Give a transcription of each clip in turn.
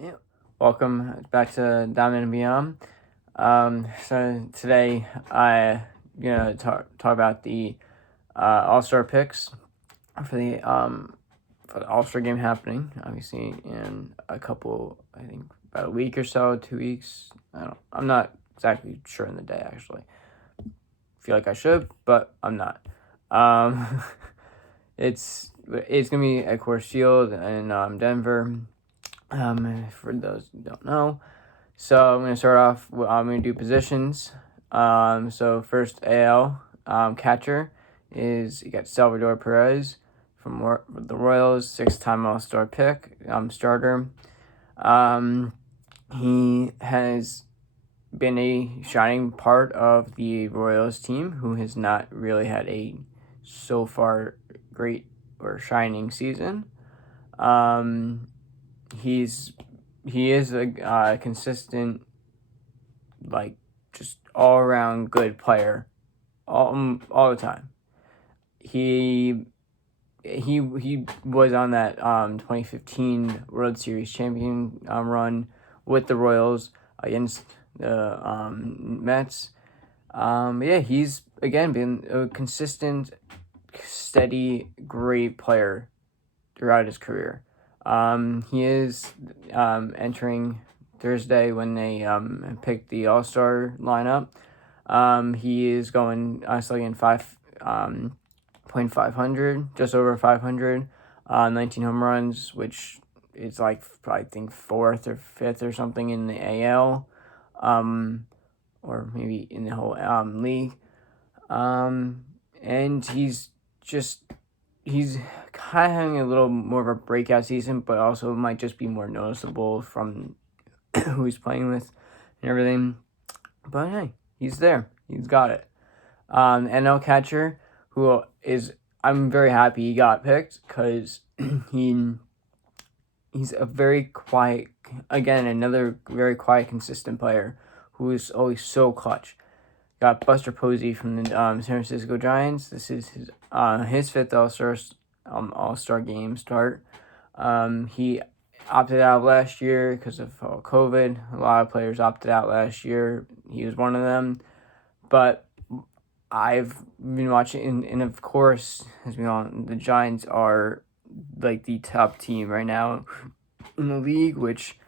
Yeah. Welcome back to Diamond and Beyond. So today I gonna talk about the All-Star picks for the All-Star game happening. Obviously in a couple, I think about a week or so, 2 weeks. I'm not exactly sure in the day actually. Feel like I should, but I'm not. Um, it's gonna be at Coors Field in Denver. For those who don't know. So I'm going to start off, I'm going to do positions. So first AL catcher is, you got Salvador Perez from the Royals, 6-time All-Star pick, starter. He has been a shining part of the Royals team, who has not really had a so far great or shining season. He is a consistent, like, just all around good player, all the time. He was on that 2015 World Series champion run with the Royals against the Mets. Yeah, he's again been a consistent, steady, great player throughout his career. He is entering Thursday when they pick the All-Star lineup. He is going slugging 5.500, just over 500, 19 home runs, which is like I think fourth or fifth or something in the AL, or maybe in the whole league. And he's kind of having a little more of a breakout season, but also might just be more noticeable from who he's playing with and everything. But hey, he's there. He's got it. NL catcher, who is, I'm very happy he got picked because he's a very quiet, again, another very quiet, consistent player who is always so clutch. Got Buster Posey from the San Francisco Giants. This is his fifth All-Star game start. He opted out last year because of COVID. A lot of players opted out last year. He was one of them. But I've been watching, and of course, as we all know, the Giants are like the top team right now in the league, which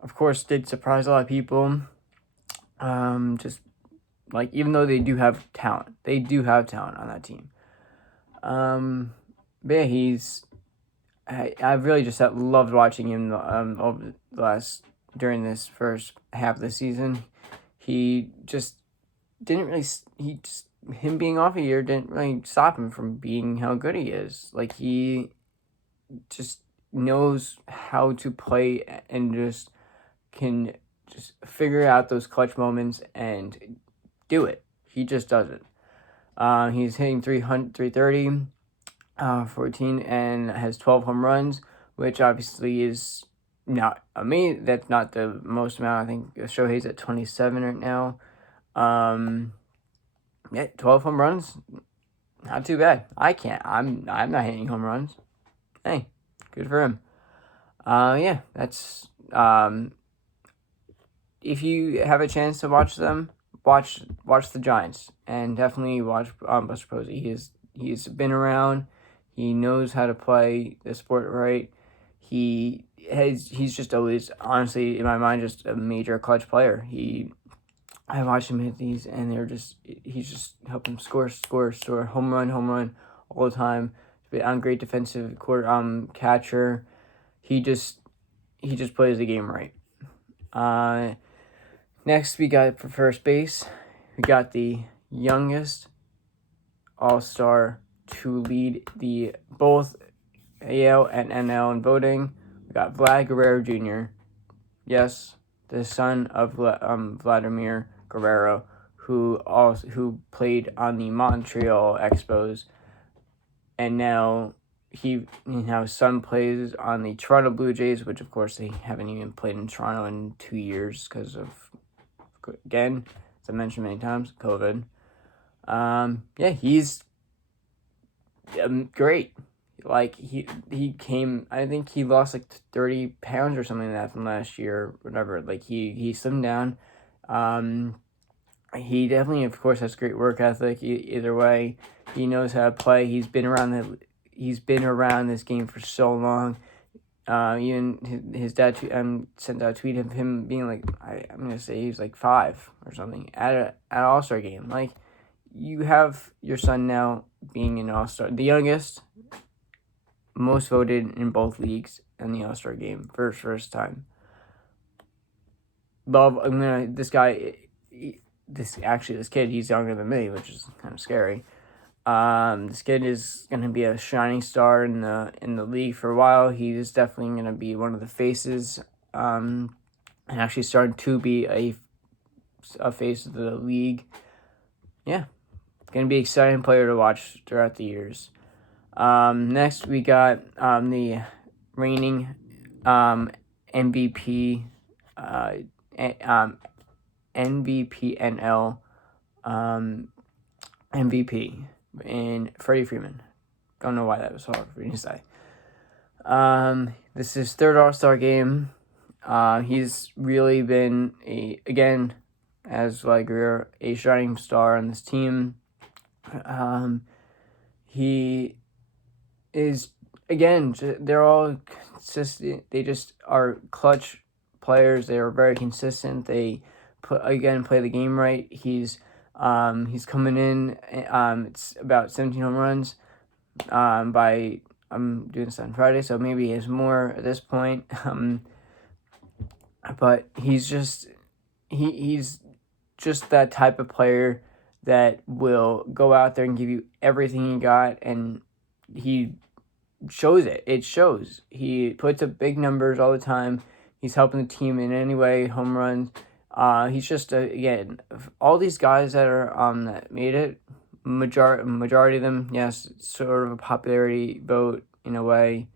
of course did surprise a lot of people. Just like, even though they do have talent on that team. But yeah, I've really just loved watching him over the during this first half of the season. He just didn't really, him being off a year didn't really stop him from being how good he is. Like, he just knows how to play and just can just figure out those clutch moments and do it. He just does it. He's hitting 330, 14, and has 12 home runs, which obviously is not amazing. That's not the most amount. I think Shohei's at 27 right now. Yeah, 12 home runs, not too bad. I'm not hitting home runs. Hey, good for him. Yeah, that's if you have a chance to watch them, watch the Giants, and definitely watch Buster Posey. He's been around. He knows how to play the sport right. He's just always, honestly, in my mind, just a major clutch player. I watched him hit these, and he's just helping score, home run all the time. On great defensive catcher. He just plays the game right. Next, we got for first base, we got the youngest All-Star to lead the both AL and NL in voting. We got Vlad Guerrero Jr. Yes, the son of Vladimir Guerrero, who played on the Montreal Expos, and now his son plays on the Toronto Blue Jays, which of course they haven't even played in Toronto in 2 years because of, again, as I mentioned many times, COVID. Yeah, he's great. Like he came. I think he lost like 30 pounds or something like that from last year, or whatever. Like he slimmed down. He definitely, of course, has great work ethic. Either way, he knows how to play. He's been around this game for so long. Even his dad sent out a tweet of him being like, I'm gonna say he was like 5 or something at an All-Star game. Like, you have your son now being an All-Star, the youngest, most voted in both leagues in the All-Star game first time. This kid, he's younger than me, which is kind of scary. This kid is gonna be a shining star in the league for a while. He is definitely gonna be one of the faces, and actually starting to be a face of the league. Yeah, gonna be an exciting player to watch throughout the years. Next we got the reigning MVP, NVPNL MVP in Freddie Freeman. Don't know why that was hard for me to say. This is his third All-Star game. He's really been again, as like a shining star on this team. He is, again, they're all consistent. They just are clutch players. They are very consistent. They play the game right. He's coming in. It's about 17 home runs. I'm doing this on Friday, so maybe he has more at this point. But he's just that type of player that will go out there and give you everything he got, and he shows it. It shows. He puts up big numbers all the time. He's helping the team in any way, home runs. He's just again, all these guys that are that made it, majority of them, yes, sort of a popularity vote in a way.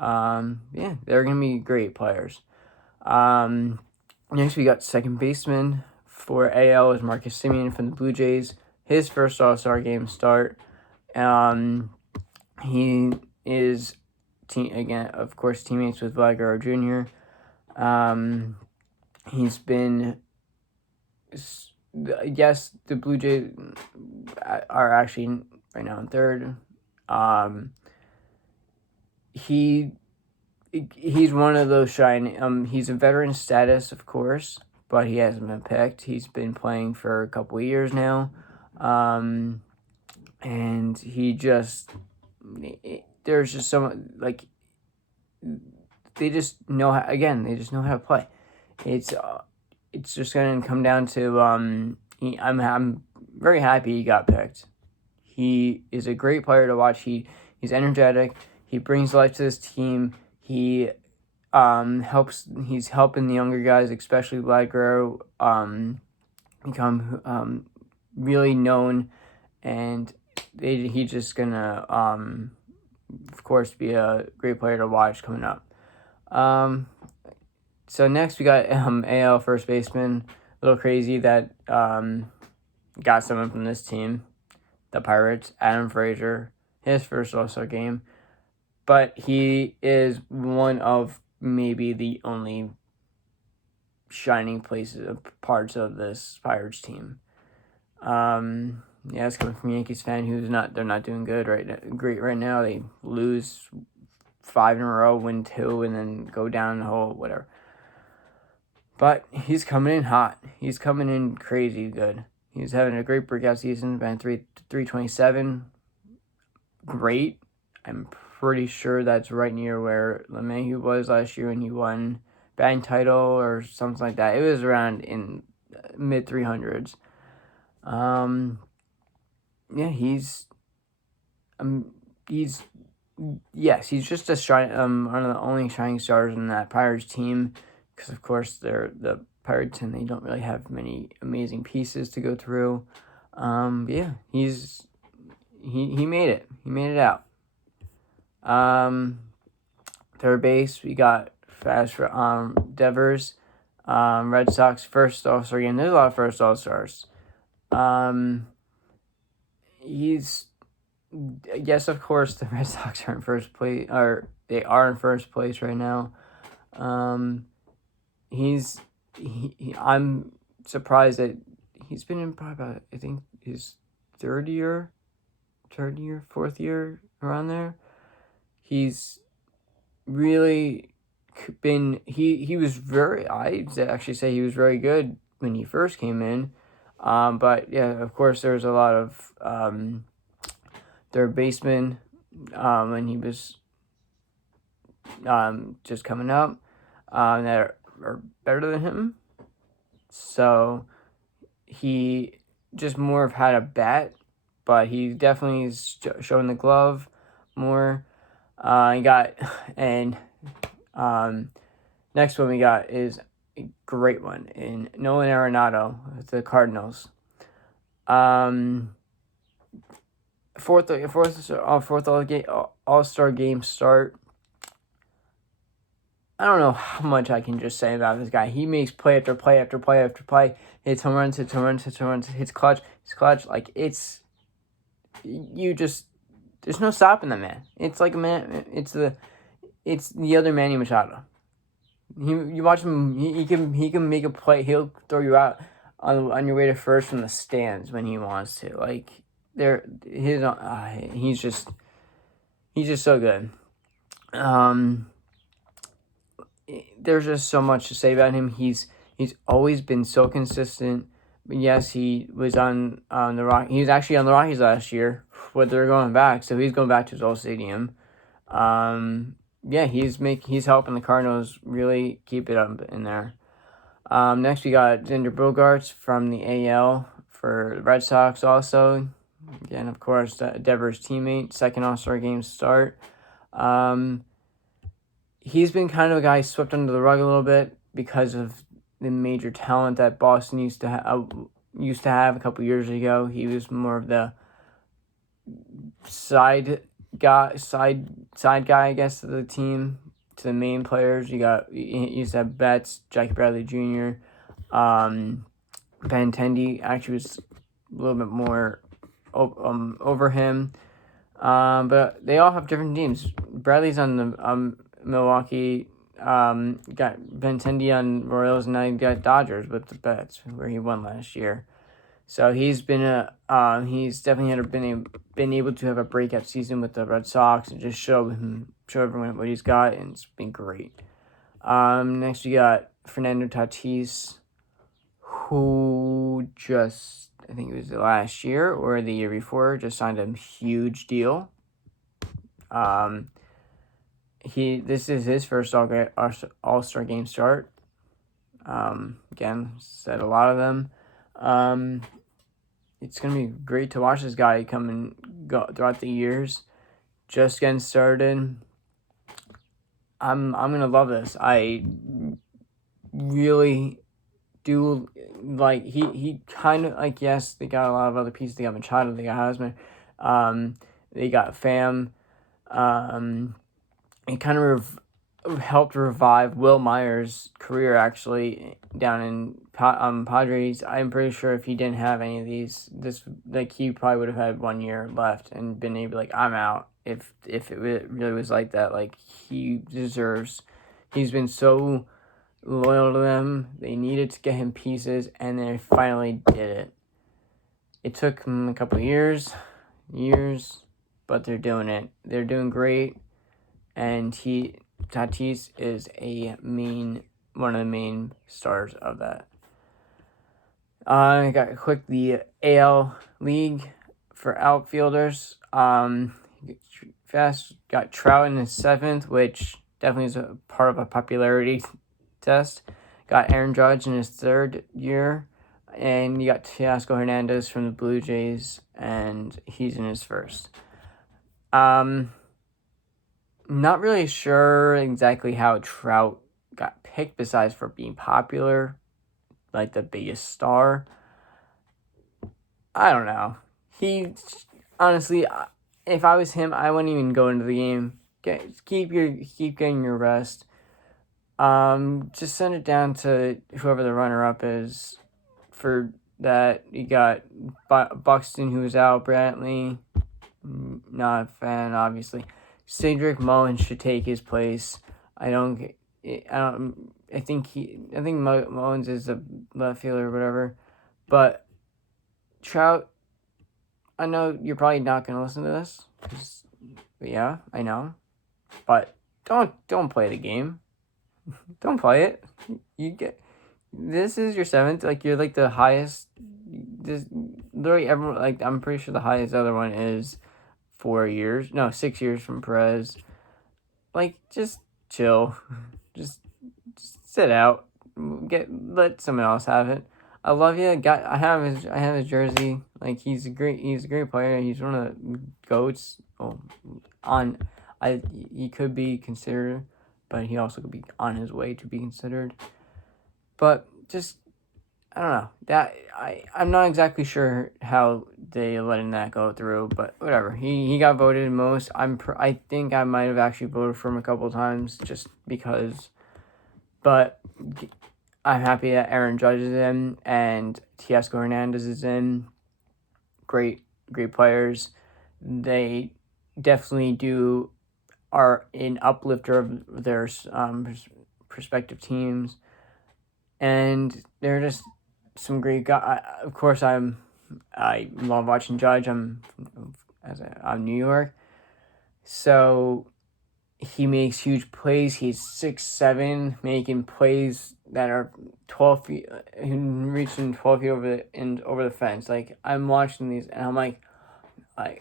Yeah, they're gonna be great players. Next we got second baseman for AL is Marcus Semien from the Blue Jays. His first All-Star game start. He is again, of course, teammates with Vlad Guerrero Jr. He's been, yes, the Blue Jays are actually right now in third. He's one of those shining. He's a veteran status, of course, but he hasn't been picked. He's been playing for a couple of years now, and he just there's just some like they just know how, again, they just know how to play. It's just gonna come down to I'm very happy he got picked. He is a great player to watch. He's energetic. He brings life to this team. He he's helping the younger guys, especially Vlad Guerrero, become really known, and he's just gonna of course be a great player to watch coming up. So next we got AL first baseman. A little crazy that got someone from this team, the Pirates, Adam Frazier, his first All-Star game. But he is one of maybe the only shining parts of this Pirates team. Yeah, it's coming from a Yankees fan they're not doing great right now. They lose 5 in a row, win 2, and then go down the hole, whatever. But he's coming in hot. He's coming in crazy good. He's having a great breakout season, batting 327. Great. I'm pretty sure that's right near where LeMahieu was last year when he won batting title or something like that. It was around in mid 300s. Yeah, he's just one of the only shining stars in that Pirates team, because of course they're the Pirates and they don't really have many amazing pieces to go through. Yeah, he made it. He made it out. Third base, we got Devers, Red Sox first All-Star game. There's a lot of first All-Stars. He's yes, of course, the Red Sox are in first place, or they are in first place right now. Um, I'm surprised that he's been in probably about, I think, his third year, fourth year, around there. He's really been, he was very, I'd actually say he was very good when he first came in. But yeah, of course, there was a lot of third baseman when he was just coming up that are better than him. So he just more of had a bat, but he definitely is showing the glove more. He got, and next one we got is a great one in Nolan Arenado with the Cardinals. Fourth All-Star game start. I don't know how much I can just say about this guy. He makes play after play after play after play. Hits home runs, hits home runs, hits home runs, hits clutch, hits clutch. Like, it's, there's no stopping that man. It's like a man. It's the other Manny Machado. You watch him. He can make a play. He'll throw you out on your way to first from the stands when he wants to. Like, he's just so good. There's just so much to say about him. He's always been so consistent. But yes, he was on the Rock. He was actually on the Rockies last year, but they're going back, so he's going back to his old stadium. Yeah, he's helping the Cardinals really keep it up in there. Next we got Xander Bogaerts from the AL for the Red Sox also. Again, of course, Devers' teammate, second All-Star game start. He's been kind of a guy swept under the rug a little bit because of the major talent that Boston used to have a couple years ago. He was more of the side guy, I guess, to the team, to the main players. You used to have Betts, Jackie Bradley Jr., Benintendi actually was a little bit more over him. But they all have different teams. Bradley's on the Milwaukee, got Benintendi on Royals, and now you got Dodgers with the Betts, where he won last year. So he's been he's definitely been able to have a breakout season with the Red Sox and just show everyone what he's got, and it's been great. Next we got Fernando Tatis, who just, I think it was the last year or the year before, just signed a huge deal. This is his first All-Star game start. Again, said a lot of them. It's gonna be great to watch this guy come and go throughout the years. Just getting started. I'm gonna love this. I really do like he kind of, like, yes, they got a lot of other pieces. They got Machado, they got Hosmer, they got Pham. It kind of helped revive Will Myers' career, actually, down in Padres. I'm pretty sure if he didn't have any of these, he probably would have had 1 year left and been able, like, I'm out. If it really was like that, like, he's been so loyal to them. They needed to get him pieces, and they finally did it. It took them a couple of years, but they're doing it. They're doing great, and Tatis is one of the main stars of that. I got the AL League for outfielders. Fast got Trout in his 7th, which definitely is a part of a popularity test. Got Aaron Judge in his 3rd year, and you got Teoscar Hernandez from the Blue Jays, and he's in his 1st. Not really sure exactly how Trout got picked, besides for being popular, like the biggest star. I don't know. He, honestly, if I was him, I wouldn't even go into the game. Keep getting your rest. Just send it down to whoever the runner-up is for that. You got Buxton, who was out, Brantley, Not a fan, obviously. Cedric Mullins should take his place. I don't. I think Mullins is a left fielder or whatever, but Trout. I know you're probably not gonna listen to this, but yeah, I know. But don't play the game. Don't play it. You get. This is your seventh. Like you're like the highest. This literally everyone like I'm pretty sure the highest other one is 4 years. No, 6 years from Perez. Like just chill. Just sit out. Let someone else have it. I love you. I have his jersey. Like he's a great player. He's one of the goats. Oh, on, he could be considered, but he also could be on his way to be considered. But just I don't know that I'm not exactly sure how they letting that go through, but whatever. He got voted most. I think I might have actually voted for him a couple of times just because, but I'm happy that Aaron Judge is in and Teoscar Hernandez is in. Great players. They definitely are an uplifter of their prospective teams, and they're just some great guys. Of course, I love watching Judge. I'm New York, so he makes huge plays. He's 6'7", making plays that are 12 feet, reaching 12 feet over the fence. Like I'm watching these, and I'm like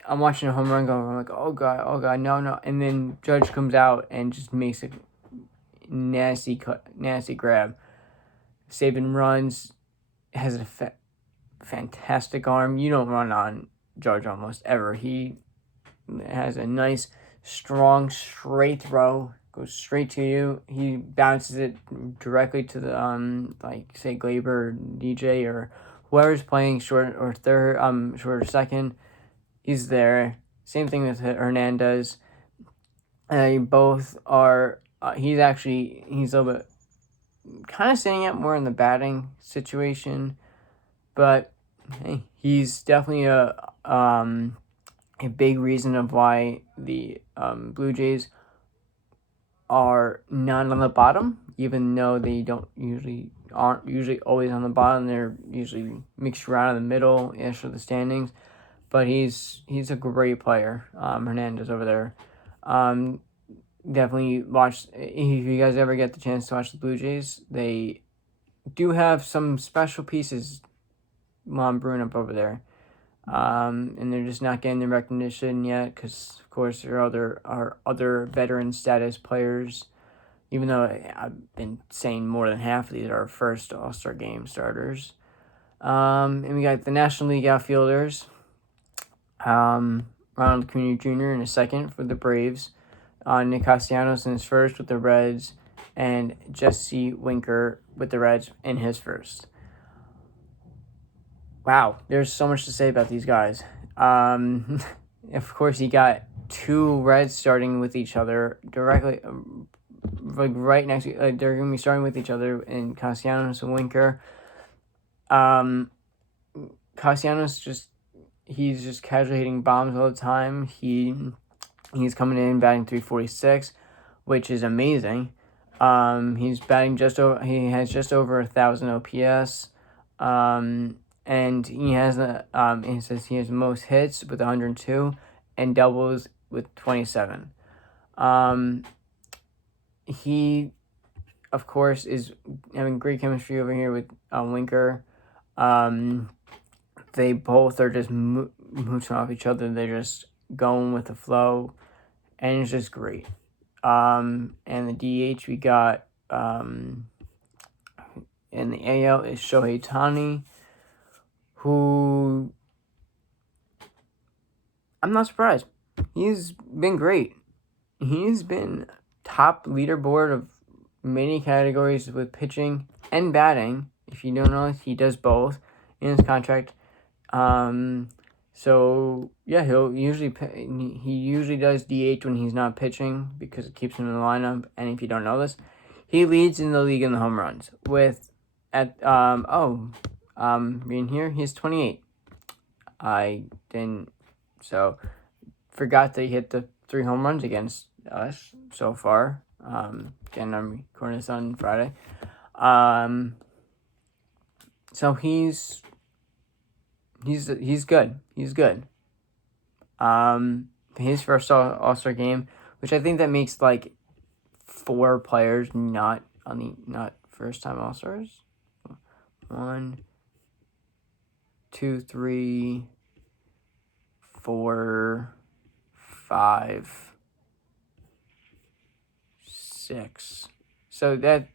I'm watching a home run go. I'm like, oh god, no, and then Judge comes out and just makes a nasty grab, saving runs. Has a fantastic arm. You don't run on Judge almost ever. He has a nice, strong, straight throw. Goes straight to you. He bounces it directly to the like say Glaber or DJ or whoever's playing short or third, short or second. He's there. Same thing with Hernandez. Both are. He's a little bit kind of standing out more in the batting situation, but hey, he's definitely a big reason of why the Blue Jays are not on the bottom, even though they aren't usually always on the bottom. They're usually mixed around in the middle ish of the standings. But he's a great player, Hernandez over there. Definitely watch if you guys ever get the chance to watch the Blue Jays. They do have some special pieces brewing up over there. And they're just not getting the recognition yet because, of course, there are other veteran status players, even though I've been saying more than half of these are first All-Star game starters. And we got the National League outfielders, Ronald Acuna Jr. in his second for the Braves, Nick Castellanos in his first with the Reds, and Jesse Winker with the Reds in his first. Wow, there's so much to say about these guys. Of course, you got two Reds starting with each other directly, like right next to they're going to be starting with each other in Castellanos and Winker. Castellanos he's just casually hitting bombs all the time. He's coming in batting .346, which is amazing. He's batting he has just over 1,000 OPS. And he has it says he has the most hits with 102 and doubles with 27. He, of course, is having great chemistry over here with Winker. They both are just mooching off each other. They're just going with the flow, and it's just great. And the DH we got in the AL is Shohei Ohtani, who I'm not surprised. He's been great. He's been top leaderboard of many categories with pitching and batting. If you don't know, he does both in his contract. So yeah, he usually does DH when he's not pitching because it keeps him in the lineup. And if you don't know this, he leads in the league in the home runs being here, he's 28. I didn't, so forgot that he hit the 3 home runs against us so far. Again, I'm recording this on Friday. So he's good. He's good. His first All-Star game, which I think that makes like 4 players not first time All-Stars. 1, 2, 3, 4, 5, 6. So that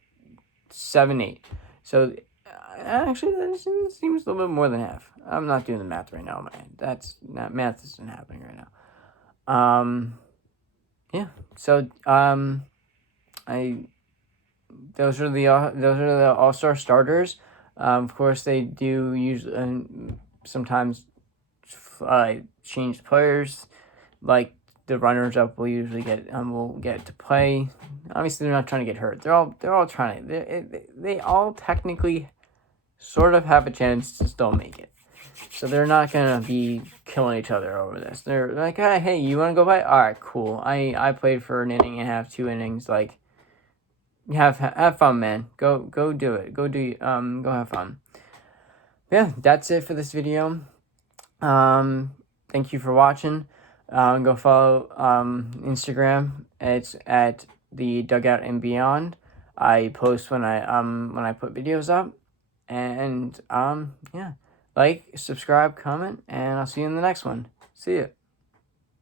7, 8. So actually, that seems a little bit more than half. I'm not doing the math right now, man. Math isn't happening right now. Yeah. So those are the All-Star starters. Of course, they do usually sometimes change players. Like the runners up will usually get to play. Obviously, they're not trying to get hurt. They're all trying to. They all technically sort of have a chance to still make it. So they're not gonna be killing each other over this. They're like, hey, you want to go play? All right, cool. I played for an inning and a half, 2 innings. Like, have fun, man. Go do it. Go have fun. Yeah, that's it for this video. Thank you for watching. Go follow Instagram. It's at the Dugout and Beyond. I post when I put videos up. And yeah, like, subscribe, comment, and I'll see you in the next one. See ya.